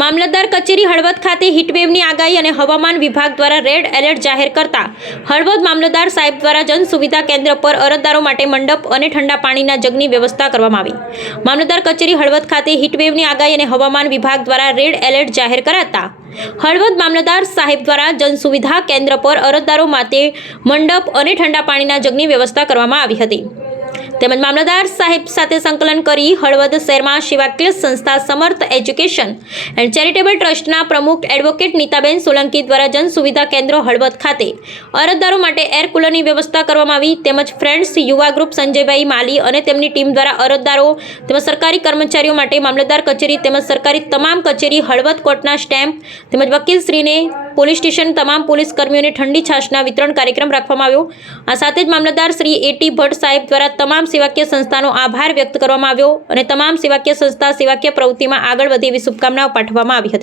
મામલતદાર કચેરી હળવદ ખાતે હીટવેવની આગાહી અને હવામાન વિભાગ દ્વારા રેડ એલર્ટ જાહેર કરતા હળવદ મામલતદાર સાહેબ દ્વારા જન સુવિધા કેન્દ્ર પર અરજદારો માટે મંડપ અને ઠંડા પાણીના જગની વ્યવસ્થા કરવામાં આવી। મામલતદાર કચેરી હળવદ ખાતે હીટવેવની આગાહી અને હવામાન વિભાગ દ્વારા રેડ એલર્ટ જાહેર કરાતા હળવદ મામલતદાર સાહેબ દ્વારા જન સુવિધા કેન્દ્ર પર અરજદારો માટે મંડપ અને ઠંડા પાણીના જગની વ્યવસ્થા કરવામાં આવી હતી। તેમજ મામલતદાર સાહેબ સાથે સંકલન કરી હળવદ શહેરમાં સેવાકીય સંસ્થા સમર્થ એજ્યુકેશન એન્ડ ચેરિટેબલ ટ્રસ્ટના પ્રમુખ એડવોકેટ નીતાબેન સોલંકી દ્વારા જન સુવિધા કેન્દ્ર હળવદ ખાતે અરજદારો માટે એર કુલરની વ્યવસ્થા કરવામાં આવી। તેમજ ફ્રેન્ડ્સ યુવા ગ્રુપ સંજયભાઈ માલી અને તેમની ટીમ દ્વારા અરજદારો તેમજ સરકારી કર્મચારીઓ માટે મામલતદાર કચેરી તેમજ સરકારી તમામ કચેરી હળવદ કોર્ટના સ્ટેમ્પ તેમજ વકીલશ્રીને પોલીસ સ્ટેશન તમામ પોલીસ કર્મીઓને ઠંડી છાશના વિતરણ કાર્યક્રમ રાખવામાં આવ્યો। આ સાથે જ મામલતદાર શ્રી એટી ભટ્ટ સાહેબ દ્વારા તમામ સેવાકીય સંસ્થાનો આભાર વ્યક્ત કરવામાં આવ્યો અને તમામ સેવાકીય સંસ્થા સેવાકીય પ્રવૃત્તિમાં આગળ વધે એવી શુભકામનાઓ પાઠવવામાં આવી હતી।